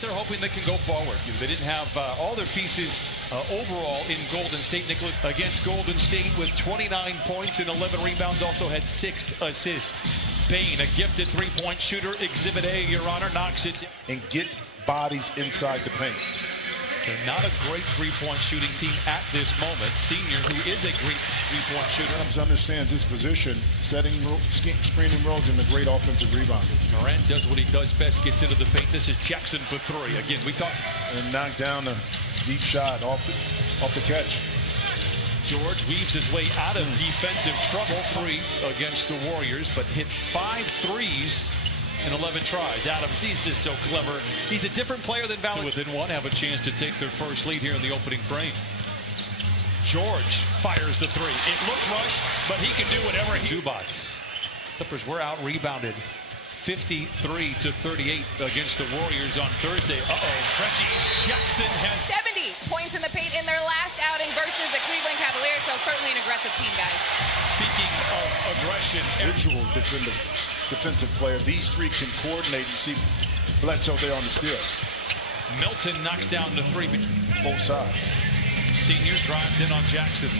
They're hoping they can go forward. They didn't have all their pieces overall in Golden State. Nicholas against Golden State with 29 points and 11 rebounds, also had 6 assists. Bain, a gifted three-point shooter, Exhibit A, Your Honor, knocks it down. And get bodies inside the paint. They're not a great three-point shooting team at this moment. Senior, who is a great three-point shooter. Adams understands his position, setting screening roles, and a great offensive rebounder. Morant does what he does best, gets into the paint. This is Jackson for 3. Again, we talked. And knocked down a deep shot off the catch. George weaves his way out of defensive trouble. 3 against the Warriors, but hit 5 threes in 11 tries. Adams, he's just so clever. He's a different player than Valley. Within one, have a chance to take their first lead here in the opening frame. George fires the 3. It looked rushed, but he can do whatever he... Zubats. Clippers were out rebounded 53-38 against the Warriors on Thursday. Reggie Jackson has 70 points in the paint in their last outing versus the Cleveland Cavaliers, so certainly an aggressive team, guys. Speaking of aggression, visual defensive player. These 3 can coordinate. You see Bledsoe there on the steal. Milton knocks down the 3. Both sides. Senior drives in on Jackson.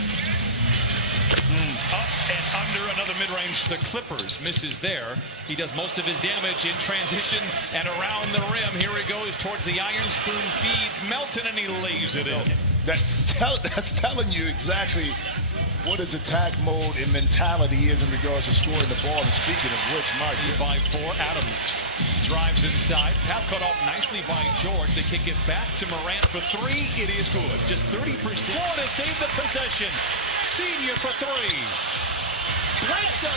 Up and under another mid-range. The Clippers misses there. He does most of his damage in transition and around the rim. Here he goes towards the iron spoon, feeds Melton, and he lays it in. That's telling you exactly what his attack mode and mentality is in regards to scoring the ball. And speaking of which, Mike, by 4, Adams drives inside. Path cut off nicely by George. They kick it back to Morant for 3. It is good. Just 30%. Florida saved the possession. Senior for 3. Bledsoe.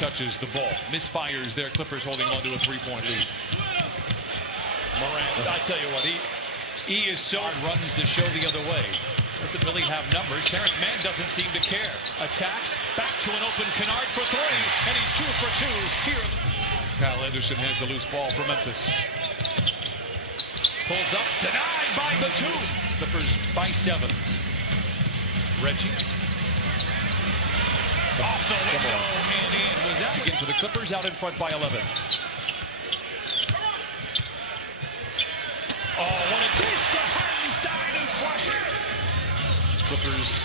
Touches the ball. Misfires there. Clippers holding on to a 3-point lead. Morant, I tell you what, he is so runs the show the other way. Doesn't really have numbers. Terrence Mann doesn't seem to care. Attacks, back to an open Kennard for 3, and he's 2 for 2 here. Kyle Anderson has the loose ball for Memphis. Pulls up, denied by the 2. Clippers by 7. Reggie. Off the window and in. Was that again for the Clippers, out in front by 11. Oh, what a dish to Hartenstein and flush it. Clippers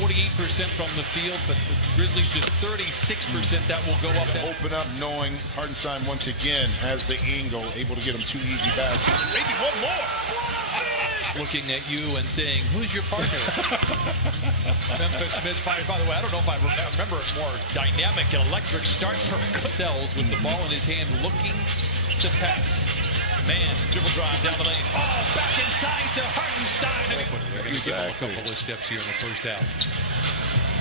48% from the field, but the Grizzlies just 36%. That will go up. Open up knowing Hartenstein once again has the angle, able to get him 2 easy baskets. Maybe one more. Looking at you and saying, who's your partner? Memphis misfires. By the way, I don't know if I remember a more dynamic and electric start for Sells with the ball in his hand looking to pass. Man, dribble drive down the lane. Oh, back inside to Hartenstein. They're going to give him a couple of steps here in the first half.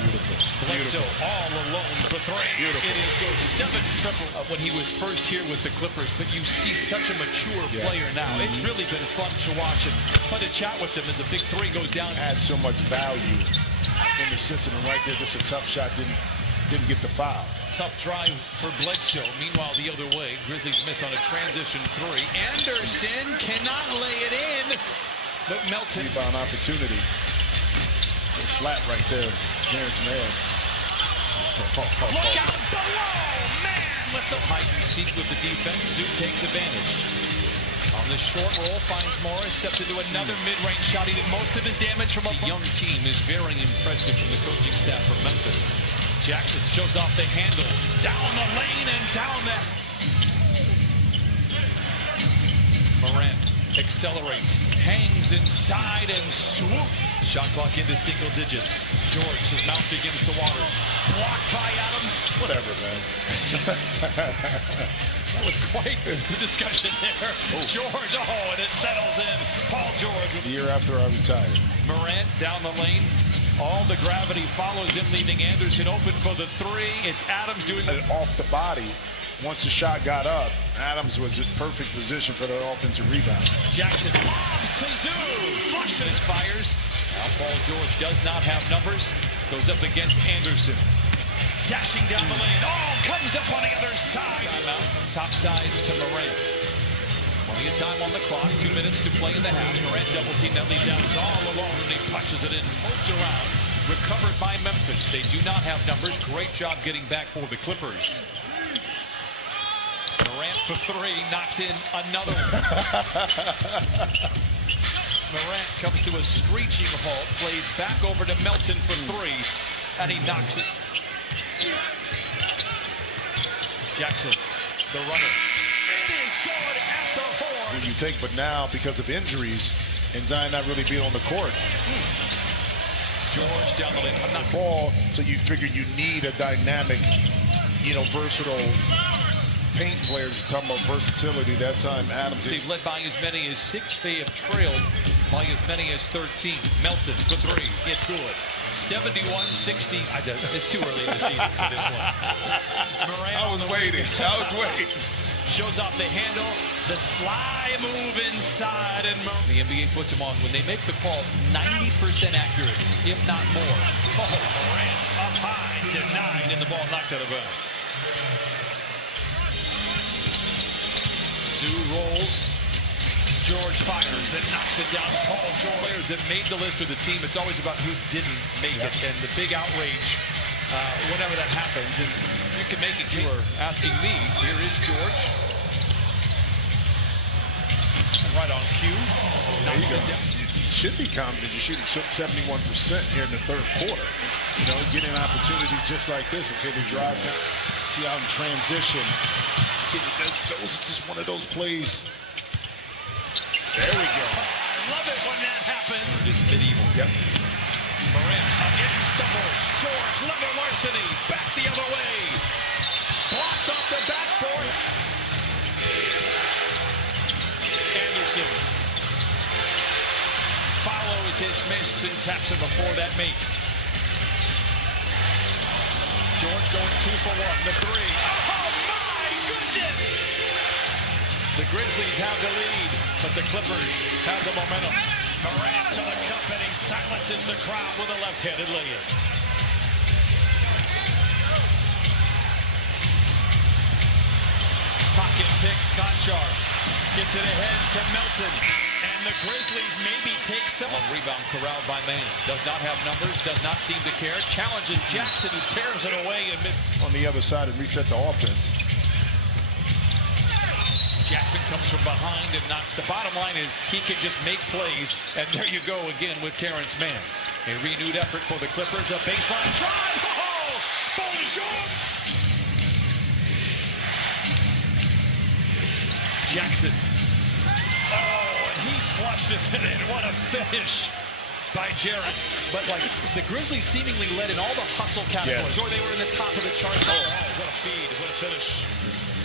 Beautiful. Bledsoe all alone for 3. Beautiful. It is good. 7 triple when he was first here with the Clippers, but you see such a mature player now. It's really been fun to watch and fun to chat with him as a big 3 goes down. Had so much value in the system, and right there, just a tough shot didn't get the foul. Tough drive for Bledsoe. Meanwhile, the other way, Grizzlies miss on a transition 3. Anderson cannot lay it in, but Melton. Rebound opportunity. It's flat right there. Terrence Mann. Look out below! Man, with the hide and seek with the defense. Duke takes advantage. On the short roll, finds Morris, steps into another mid-range shot. He did most of his damage from a young team. Is very impressive from the coaching staff from Memphis. Jackson shows off the handles. Down the lane and down that. Morant accelerates, hangs inside and swoop. Shot clock into single digits. George, his mouth begins to water. Blocked by Adams. Whatever, man. That was quite the discussion there. George, and it settles in. Paul George. The year after I retired. Morant down the lane. All the gravity follows him, leaving Anderson open for the 3. It's Adams doing it off the body. Once the shot got up, Adams was in perfect position for the offensive rebound. Jackson lobs to Zoo. Flushes, fires. Now Paul George does not have numbers. Goes up against Anderson. Dashing down the lane. Oh, comes up on the other side. Timeout. Top side to Morant. Plenty of time on the clock. 2 minutes to play in the half. Morant double team that leads Adams all alone, and he punches it in. Moves around. Recovered by Memphis. They do not have numbers. Great job getting back for the Clippers. Morant for three, knocks in another one. Morant comes to a screeching halt, plays back over to Melton for three, and he knocks it. Jackson, the runner. It is good at the horn. You take, but now because of injuries and Zion not really being on the court. George down the lane. I'm not ball, so you figure you need a dynamic, versatile paint players. Talking about versatility. That time, Adams. They've led by as many as 6. They have trailed by as many as 13. Melton for three. It's good. 71-60. It's too early in the season for this one. Morant I was waiting. shows off the handle. The sly move inside, and the NBA puts him on when they make the call 90% accurate, if not more. Oh, Morant up high, denied, and the ball knocked out of bounds. Two rolls. George fires and knocks it down. Paul George. Players that made the list with the team, it's always about who didn't make it, and the big outrage whenever that happens. And you can make it. You are asking me. Here is George. Right on cue. You should be confident. You're shooting 71% here in the third quarter. Getting opportunities just like this. Okay, they drive down, see out in transition. See, those is just one of those plays. There we go. I love it when that happens. This medieval. Yep. Morant again stumbles. George, level larceny. Back the other way. Blocked off the backboard. Anderson follows his miss and taps it before that make. George going 2 for 1. The three. Oh my goodness! The Grizzlies have the lead, but the Clippers have the momentum. Morant to the cup, and he silences the crowd with a left-handed lay-in. Pocket picked, Conchar gets it ahead to Melton, and the Grizzlies maybe take some. Rebound corralled by Mann. Does not have numbers, does not seem to care. Challenges Jackson, who tears it away in mid. On the other side and reset the offense. Jackson comes from behind and knocks. The bottom line is he can just make plays, and there you go again with Terrence Mann. A renewed effort for the Clippers. A baseline drive. Oh, bonjour! Jackson. Oh, and he flushes it in. What a finish by Jarrett. But like the Grizzlies seemingly led in all the hustle categories. Yes. Or they were in the top of the charts. Oh, what a feed, what a finish.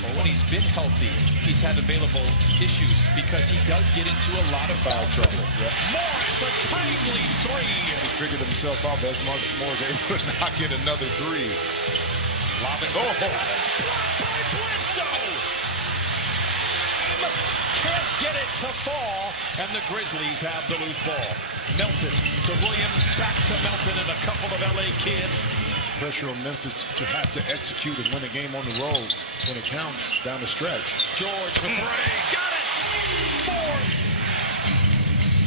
Well, when he's been healthy, he's had available issues because he does get into a lot of foul trouble. Yep. Morris, a timely three. He figured himself out as much more as able to knock in another three. Lobbing blocked by Bledsoe. Can't get it to fall, and the Grizzlies have the loose ball. Melton to Williams, back to Melton, and a couple of LA kids. Pressure on Memphis to have to execute and win a game on the road when it counts down the stretch. George for three. Got it! Fourth.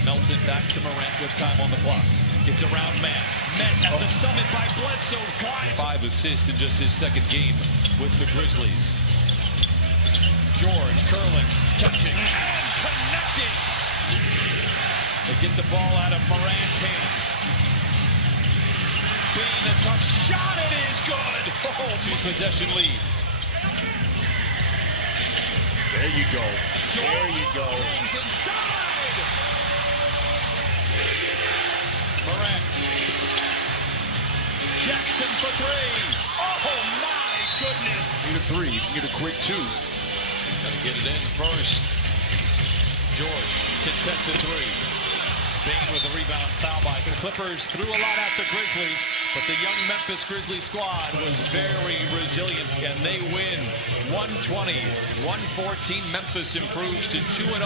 Melton back to Morant with time on the clock. Gets around Mann. Met at the summit by Bledsoe. Glides. 5 assists in just his second game with the Grizzlies. George curling, catching, and connecting. They get the ball out of Morant's hands. Being a tough shot, it is good. Oh, 2-possession lead. There you go. There you go. He's inside. Morant. Jackson for three. Oh, my goodness. Need a three. You can get a quick two. Gotta get it in first. George, contested three. Bain with a rebound, foul by the Clippers. Threw a lot at the Grizzlies, but the young Memphis Grizzlies squad was very resilient, and they win 120-114. Memphis improves to 2-0.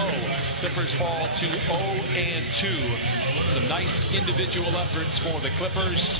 Clippers fall to 0-2. Some nice individual efforts for the Clippers.